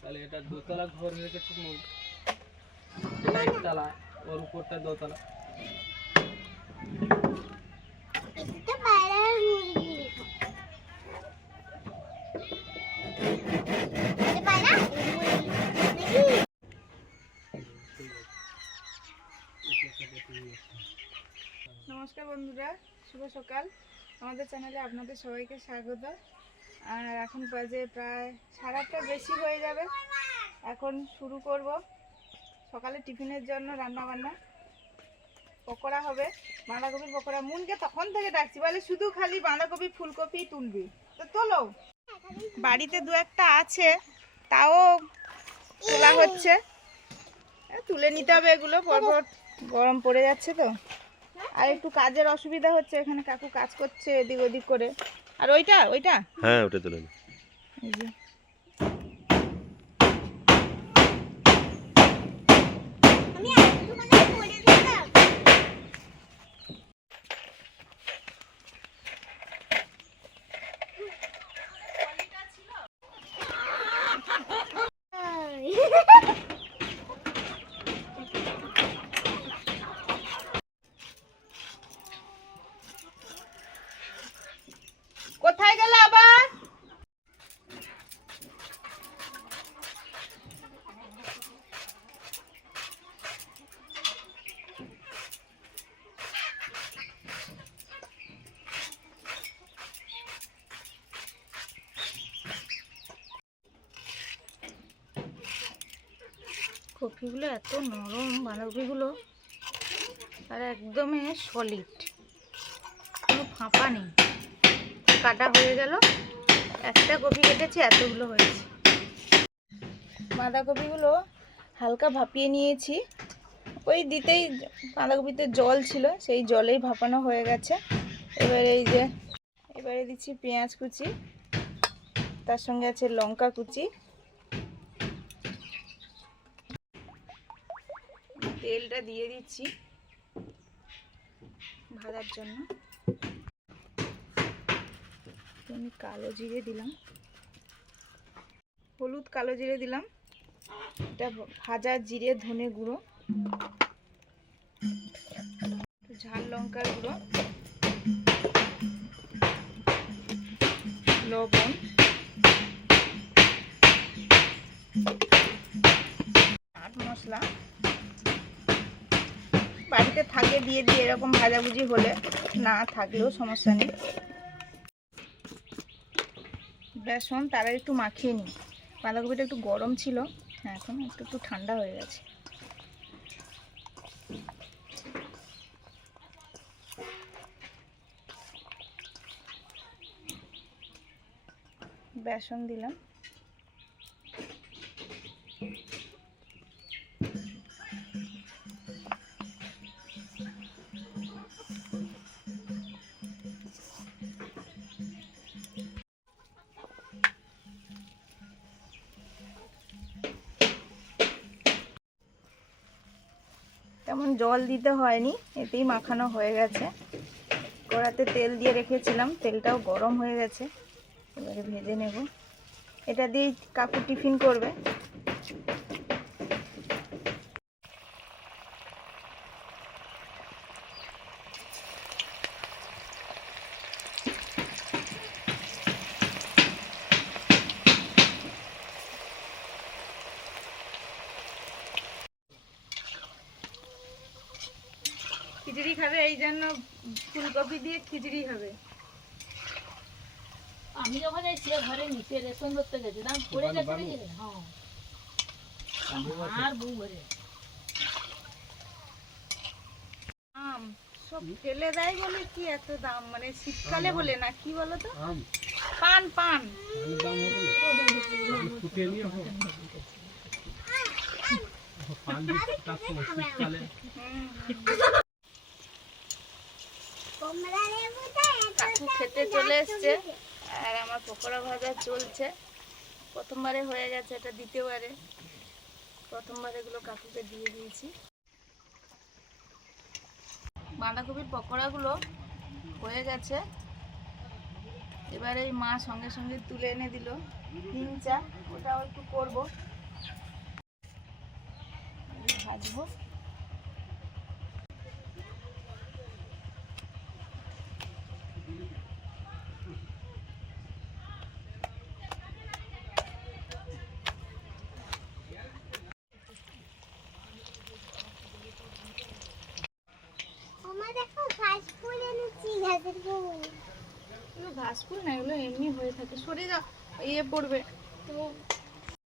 তাহলে এটা দোতলা ঘর হয়ে গেছে, একতলা, ওর উপরটা দোতলা। নমস্কার বন্ধুরা, শুভ সকাল। আমাদের চ্যানেলে আপনাদের সবাইকে স্বাগত। আর এখন বাজে প্রায় 8:30 বেশি হয়ে যাবে। এখন শুরু করব সকালে টিফিনের জন্য রান্না বান্না। পকোড়া হবে, বাঁধাকপির পকোড়া। মুনকে তখন থেকে ডাকছি, বলে শুধু খালি বাঁধাকপি ফুলকপি তুলবি, তো তোলো। বাড়িতে দু একটা আছে, তাও তোলা হচ্ছে। তুলে নিতে হবে এগুলো, পরপর গরম পড়ে যাচ্ছে তো। আর একটু কাজের অসুবিধা হচ্ছে, এখানে কাকু কাজ করছে এদিক ওদিক করে। আর ওইটা হ্যাঁ, ওটা তুলে নি। এই যে কোথায় গেলে আবার? কপিগুলো এত নরম, বাঁধাকপিগুলো, আর একদমই সলিড, কোনো ফাঁপা নেই। কাটা হয়ে গেল, একটা কপি কেটেছি, এতগুলো হয়েছে। বাঁধাকপিগুলো হালকা ভাপিয়ে নিয়েছি, ওই দিতেই বাঁধাকপিতে জল ছিল, সেই জলেই ভাপানো হয়ে গেছে। এবারে দিচ্ছি পেঁয়াজ কুচি, তার সঙ্গে আছে লঙ্কা কুচি, তেলটা দিয়ে দিচ্ছি ভাজার জন্য। আমি কালো জিরে দিলাম, হলুদ, কালো জিরে দিলাম, এটা ভাজা জিরে, ধনে গুঁড়ো, ঝাল লঙ্কার গুঁড়ো, লবণ, চাট মশলা। বাড়িতে থাকে দিয়ে দিয়ে এরকম ভাজাভুজি হলে, না থাকলেও সমস্যা নেই। বেসন তারা একটু মাখিয়ে নিই। বাঁধাকপিটা একটু গরম ছিল, হ্যাঁ এখন একটু একটু ঠান্ডা হয়ে গেছে। বেসন দিলাম, তেমন জল দিতে হয়নি, এতেই মাখানো হয়ে গেছে। কড়াতে তেল দিয়ে রেখেছিলাম, তেলটাও গরম হয়ে গেছে। এবারে ভেজে নেব। এটা দিয়ে কাকু টিফিন করবে। খিচুড়ি খাবে, এই জন্য ফুলকপি দিয়ে খিচুড়ি হবে। আমি যখন এই সে ঘরে নিচে রেশন করতে গেছিলাম, পড়ে গেছে দেখি। হ্যাঁ, আর বউ ঘরে আম সব ফেলে দেয় বলে কি এত দাম, মানে শীতকালে বলে না, কি বলো তো, পান পান কাকু খেতে চলে এসছে, আর আমার পকোড়া ভাজা চলছে। প্রথমবারে হয়ে গেছে, এটা দ্বিতীয়বারে। প্রথমবার এগুলো কাকুকে দিয়ে দিয়েছি। বাঁধাকপির পকোড়াগুলো হয়ে গেছে। এবারে এই মা সঙ্গে সঙ্গে তুলে এনে দিল হিং চা, ওটাও একটু করবো, ভাজবো। এগুলো ঘাস ফুল না, এগুলো এমনি হয়ে থাকে। সরে যাও, ইয়ে পড়বে তো।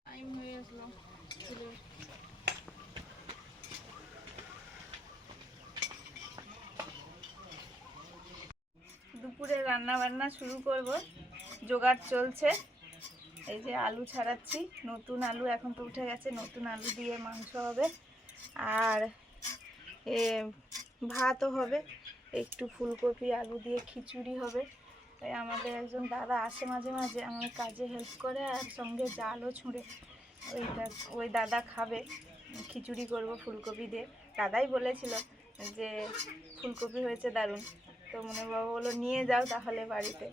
টাইম হয়ে আসলো। দুপুরে রান্না বান্না শুরু করব, জোগাড় চলছে। এই যে আলু ছাড়াচ্ছি, নতুন আলু এখন তো উঠে গেছে, নতুন আলু দিয়ে মাংস হবে। আর ভাতও হবে, একটু ফুলকপি আলু দিয়ে খিচুড়ি হবে। তাই আমাদের একজন দাদা আসে মাঝে মাঝে, আমার কাজে হেল্প করে আর সঙ্গে জালও ছুঁড়ে। ওই দাদা খাবে, খিচুড়ি করব ফুলকপি দিয়ে। দাদাই বলেছিল যে ফুলকপি হয়েছে দারুণ, তো মনে বাবা বললো নিয়ে যাও তাহলে বাড়িতে।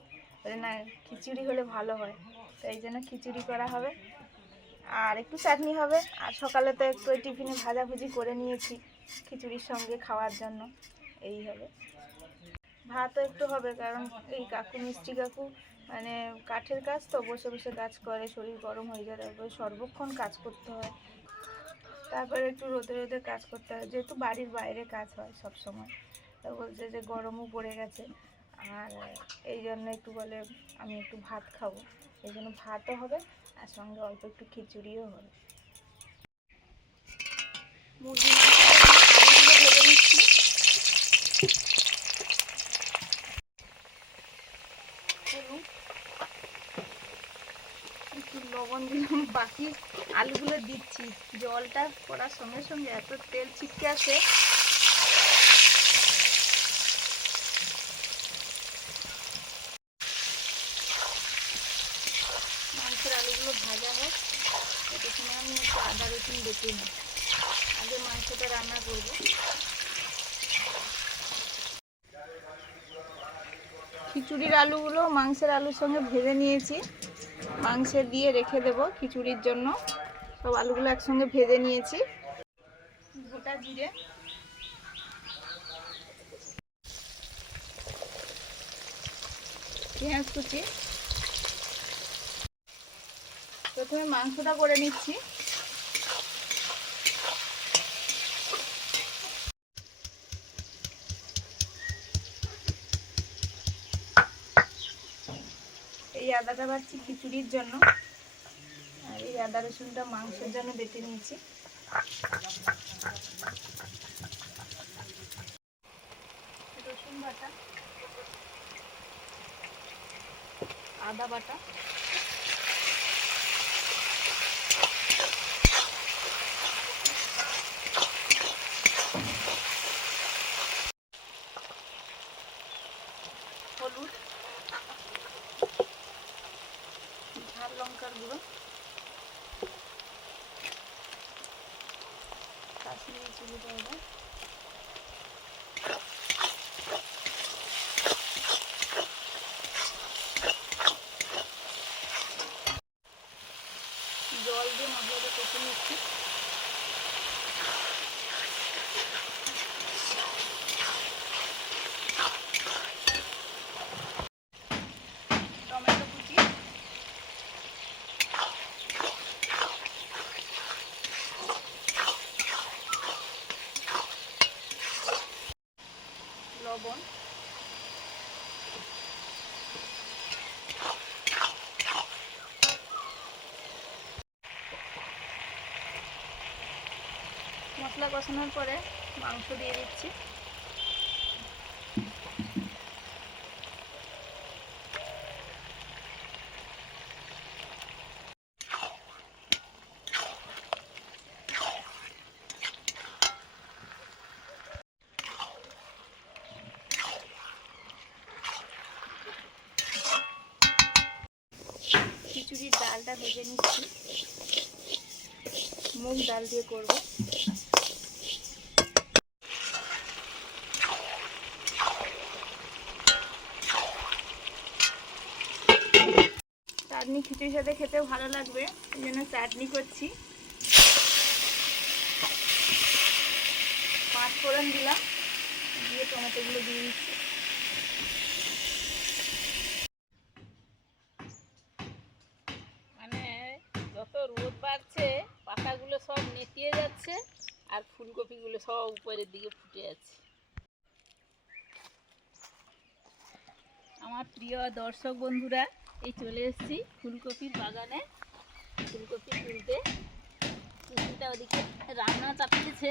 না, খিচুড়ি হলে ভালো হয়, তাই জন্য খিচুড়ি করা হবে। আর একটু চাটনি হবে। আর সকালে তো একটু টিফিনে ভাজাভুজি করে নিয়েছি খিচুড়ির সঙ্গে খাওয়ার জন্য, এই হবে। ভাতও একটু হবে, কারণ এই কাকু মিষ্টি কাকু মানে কাঠের কাজ তো, বসে বসে কাজ করে, শরীর গরম হয়ে যায়, তারপরে সর্বক্ষণ কাজ করতে হয়, তারপরে একটু রোদে রোদে কাজ করতে হয়, যেহেতু বাড়ির বাইরে কাজ হয় সব সময়। তো বলছে যে গরমও পড়ে গেছে, আর এই জন্য একটু বলে আমি একটু ভাত খাবো, এই জন্য ভাতও হবে আর সঙ্গে অল্প একটু খিচুড়িও হবে। মুরগি আলুগুলো ভেজে নিচ্ছি। একটু লবণ দিলাম, বাকি আলুগুলো দিচ্ছি। জলটা পড়ার সঙ্গে সঙ্গে এত তেল ছিটকে আসে। মাংসের আলুগুলো ভাজা হোক, এত সময় আমি একটু আদা রসুন বেটে নিই, আগে মাংসটা রান্না করব। খিচুড়ির আলুগুলো মাংসের আলুর সঙ্গে ভেজে নিয়েছি, মাংসে দিয়ে রেখে দেব খিচুড়ির জন্য। সব আলুগুলো একসঙ্গে ভেজে নিয়েছি। গোটা জিরে, পেঁয়াজ কুচি। প্রথমে মাংসটা করে নিচ্ছি। এই আদাটা বাড়ছি খিচুড়ির জন্য, আর এই আদা রসুনটা মাংসের জন্য বেটে নিয়েছি। রসুন বাটা, আদা বাটা, হলুদ, ঝাল লঙ্কার গুঁড়ো, কাশ্মীরি চিলি পাউডার, জল দিয়ে মশলাটা কষে নিচ্ছি। টমেটো কুচি, লবণ, মশলা কষানোর পরে মাংস দিয়ে দিচ্ছি। খিচুড়ির ডালটা ভেজে নিচ্ছি, মুগ ডাল দিয়ে করব। খিচুড়ির সাথে খেতেও ভালো লাগবে, এই জন্য চাটনি করছি। 5 ফোড়ন দিলাম, দিয়ে টমেটোগুলো দিয়ে দিচ্ছি। মানে যত রোদ বাড়ছে পাতাগুলো সব নেতিয়ে যাচ্ছে আর ফুলকপিগুলো সব উপরের দিকে ফুটে যাচ্ছে। আমার প্রিয় দর্শক বন্ধুরা, এই চলে এসেছি ফুলকপির বাগানে ফুলকপি তুলতে। কুচিটা ওদিকে রান্না চাপিয়েছে।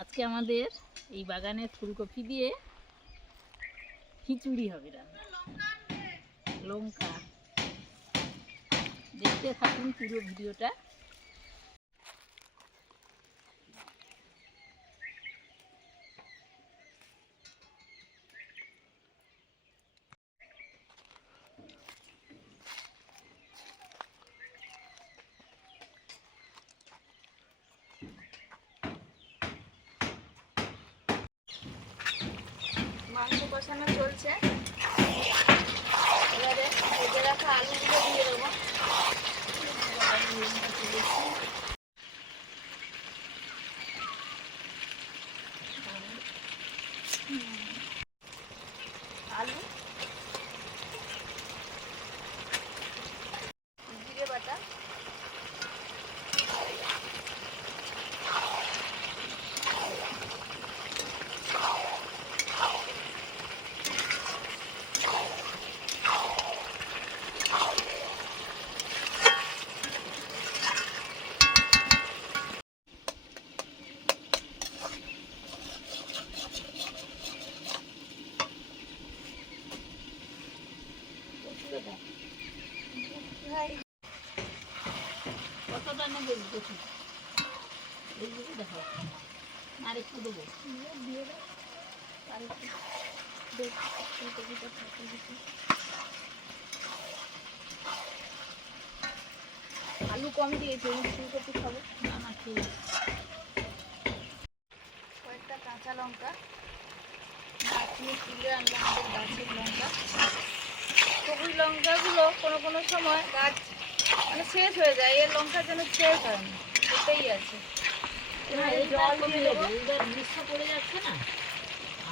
আজকে আমাদের এই বাগানের ফুলকপি দিয়ে খিচুড়ি হবে রান্না। লঙ্কা দেখতে থাকুন পুরো ভিডিওটা। মাংস কষানো চলছে, এবারে ভেজে রাখা আলুগুলো দিয়ে দেবো। আলু, জিরে বাটা, কতটা নেবে দেখুন, এইগুলো দেখো আর একটু দেবো। দিয়ে দাও। আর একটু দেখ, ফুলকপিটা ফাটিয়ে দিচ্ছি। আলু কম দিয়েছে, আমি ফুলকপি খাবো। না না ঠিক আছে। কয়েকটা কাঁচা লঙ্কা, গাছনি তুলে আনলাম আমাদের গাছের লঙ্কা। সবুজ লঙ্কাগুলো কোনো কোনো সময় গাছ মানে শেষ হয়ে যায়, এর লঙ্কা যেন শেষ হয় না, ওটাই আছে। এবারে জল দিয়ে দেবো। এবার গ্রীষ্ম পড়ে যাচ্ছে না,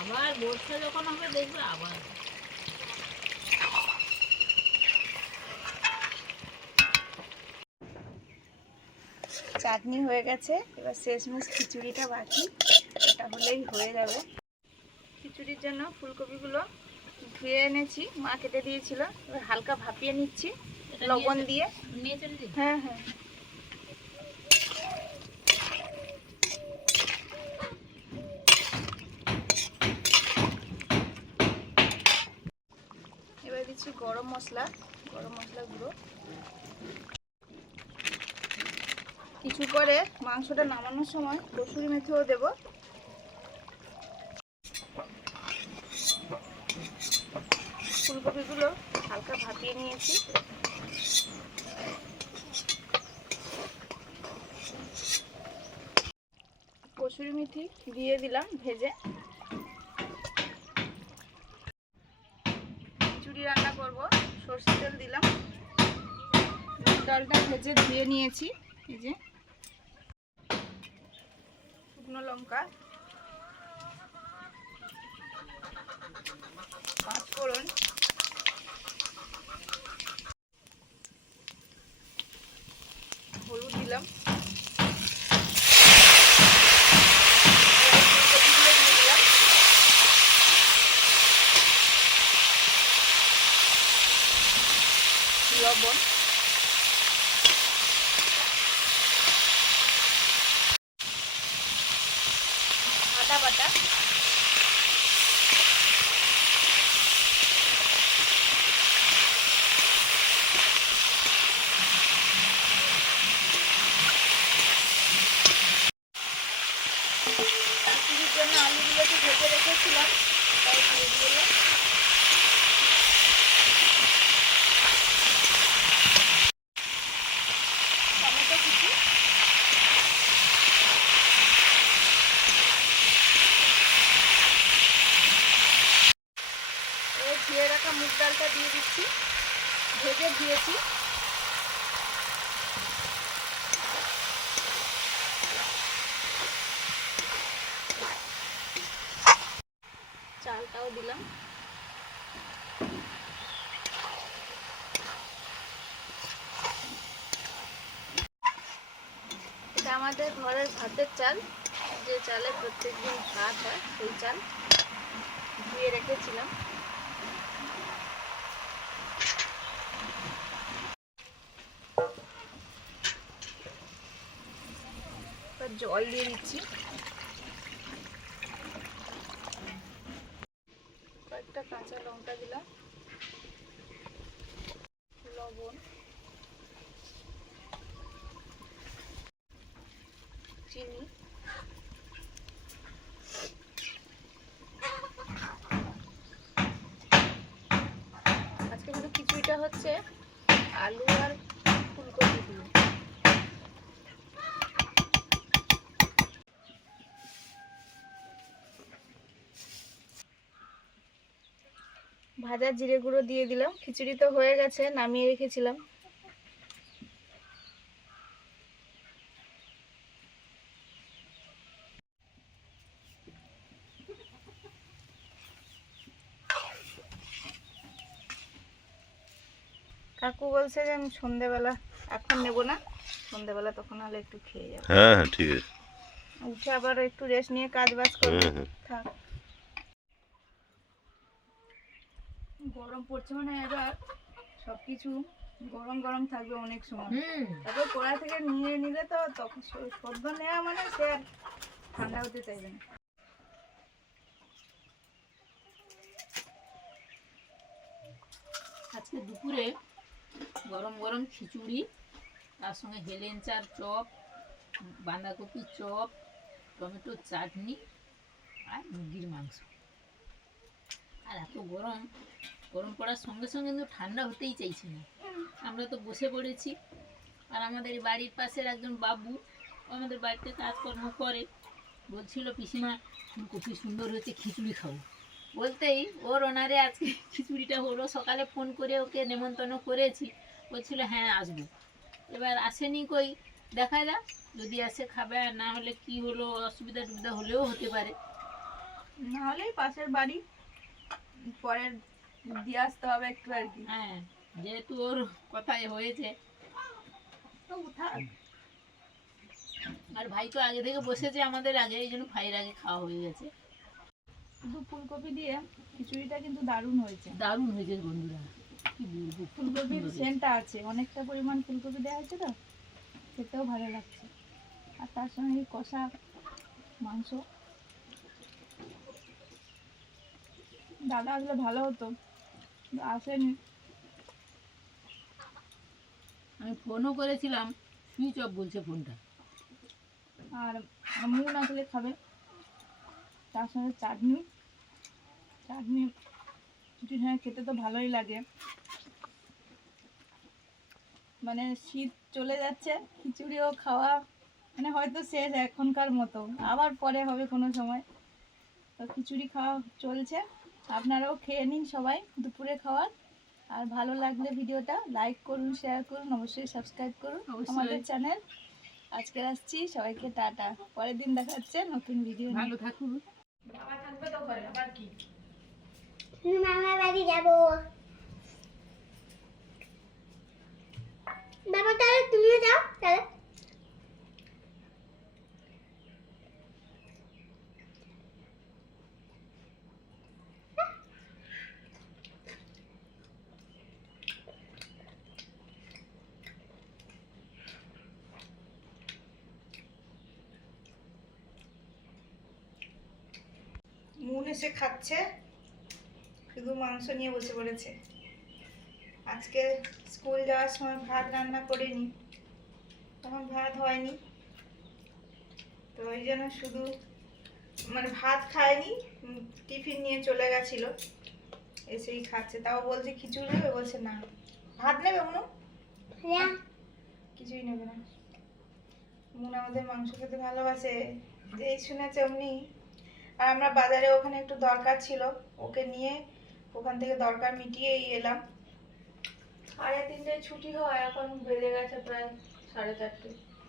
আবার বর্ষা যখন হবে দেখবে আবার। চাটনি হয়ে গেছে, এবার শেষমেশ খিচুড়িটা বাকি, এটা হলেই হয়ে যাবে। খিচুড়ির জন্য ফুলকপিগুলো ধুয়ে এনেছি, মা কেটে দিয়েছিল, এবার হালকা ভাপিয়ে নিচ্ছি এটা লবণ দিয়ে। নিয়ে চলে যাই। হ্যাঁ হ্যাঁ, এবার দিচ্ছি গরম মশলা গুঁড়ো। কিছু করে মাংসটা নামানোর সময় কসুরি মেথিও দেবো। ফুলকপিগুলো হালকা ভাপিয়ে নিয়েছি, কসুরি মেথি দিয়ে দিলাম ভেজে। খিচুড়ি রান্না করব, সরষের তেল দিলাম, ডালটা ভেজে ধুয়ে নিয়েছি। এই যে শুকনো লঙ্কা, 5 ফোড়ন, হলুদ দিলাম, ফুলকপিগুলো দিয়ে দিলাম, লবণ, আদা বাটা, খিচুড়ির জন্য আলুগুলোকে ভেজে রেখেছিলাম, তাই দিয়ে দিলাম। টমেটো কুচি, ভেজে দিয়েছি। চালটাও দিলাম। এটা আমাদের ঘরের ভাতের চাল, যে চালে প্রত্যেকদিন ভাত হয় সেই চাল ধুয়ে রেখেছিলাম। এবার জল দিয়ে দিচ্ছি। কয়েকটা কাঁচা লঙ্কা দিলাম, লবণ, চিনি, আজকে শুধু খিচুড়িটা হচ্ছে আলু আর ফুলকপি দিয়ে। ভাজা জিরে গুঁড়ো দিয়ে দিলাম। খিচুড়ি তো হয়ে গেছে, নামিয়ে রেখেছিলাম। কাকু বলছে যে আমি সন্ধেবেলা এখন নেব না, সন্ধেবেলা তখন হলে একটু খেয়ে যাবো। হ্যাঁ হ্যাঁ ঠিক আছে। উঠে আবার একটু রেস্ট নিয়ে কাজ বাজ করবো। হুম। থাক, গরম পড়ছে মানে এবার সবকিছু গরম গরম থাকবে অনেক সময়। তারপর কড়াই থেকে নিয়ে নিলে তো তখন সদ্য নেওয়া মানে সে আর ঠান্ডা হতে চাইবে না। আজকে দুপুরে গরম গরম খিচুড়ি, তার সঙ্গে হেলেঞ্চার চপ, বাঁধাকপির চপ, টমেটোর চাটনি আর মুরগির মাংস। আর এত গরম, গরম পড়ার সঙ্গে সঙ্গে কিন্তু ঠান্ডা হতেই চাইছে না। আমরা তো বসে পড়েছি। আর আমাদের বাড়ির পাশের একজন বাবু আমাদের বাড়িতে কাজকর্ম করে, বলছিল পিসিমা ফুলকপি সুন্দর হয়েছে, খিচুড়ি খাবো। বলতেই ওর ওনারে আজকে খিচুড়িটা হলো। সকালে ফোন করে ওকে নেমন্তন্ন করেছি, বলছিল হ্যাঁ আসবো। এবার আসেনি কই, দেখা যাক যদি আসে খাবে, আর না হলে কি হলো, অসুবিধা টুবিধা হলেও হতে পারে। না হলেই পাশের বাড়ি, পরে দিয়ে আসতে হবে একটু আর কি। হ্যাঁ, যেহেতু ওর কথাই হয়েছে তো থাক। আর ভাই তো আগে থেকে বসেছে আমাদের আগে, এই জন্য ভাইয়ের আগে খাওয়া হয়ে গেছে। শুধু ফুলকপি দিয়ে খিচুড়িটা কিন্তু দারুণ হয়েছে। দারুণ হয়েছে বন্ধুরা, কি বলবো, ফুলকপির সেন্টটা আছে, অনেকটা পরিমাণ ফুলকপি দেওয়া হয়েছে তো খেতেও ভালো লাগছে। আর তার সঙ্গে কষা মাংস। দাদা আসলে ভালো হতো, কিন্তু আসেনি। আমি ফোনও করেছিলাম, সুইচ অফ বলছে ফোনটা। আর মুন আসলে খাবে, তার সঙ্গে চাটনি। চাটনি খিচুড়ি হ্যাঁ খেতে তো ভালোই লাগে। মানে শীত চলে যাচ্ছে, খিচুড়িও খাওয়া মানে হয়তো শেষ এখনকার মতো, আবার পরে হবে কোনো সময়। তো খিচুড়ি খাওয়া চলছে, আপনারাও খেয়ে নিন সবাই দুপুরে খাওয়ার। আর ভালো লাগলে ভিডিওটা লাইক করুন, শেয়ার করুন, অবশ্যই সাবস্ক্রাইব করুন অবশ্যই। আমাদের চ্যানেল। আজকে আসছি, সবাইকে টাটা। পরের দিন দেখা হচ্ছে নতুন ভিডিও নিয়ে। ভালো থাকুন। বাবা থাকবে তো ঘরে, আবার কি? মামা বাড়ি যাবো। বাবা তাহলে তুমিও যাও তাহলে। মুন এসে খাচ্ছে, শুধু মাংস নিয়ে বসে পড়েছে। আজকে স্কুল যাওয়ার সময় ভাত রান্না করিনি, তখন ভাত হয়নি, তো ওই জন্য শুধু মানে ভাত খায়নি, টিফিন নিয়ে চলে গেছিল, এসেই খাচ্ছে। তাও বলছে খিচুড়ি নেবে, বলছে না। ভাত নেবে মনে, কিছুই নেবে না। মুন আমাদের মাংস খেতে ভালোবাসে, যেই শুনেছে অমনি। আর আমরা বাজারে ওখানে একটু দরকার ছিল, ওকে নিয়ে ওখান থেকে দরকার মিটিয়েই এলাম। 3:30 ছুটি হয়, এখন বেজে গেছে প্রায় 4:30।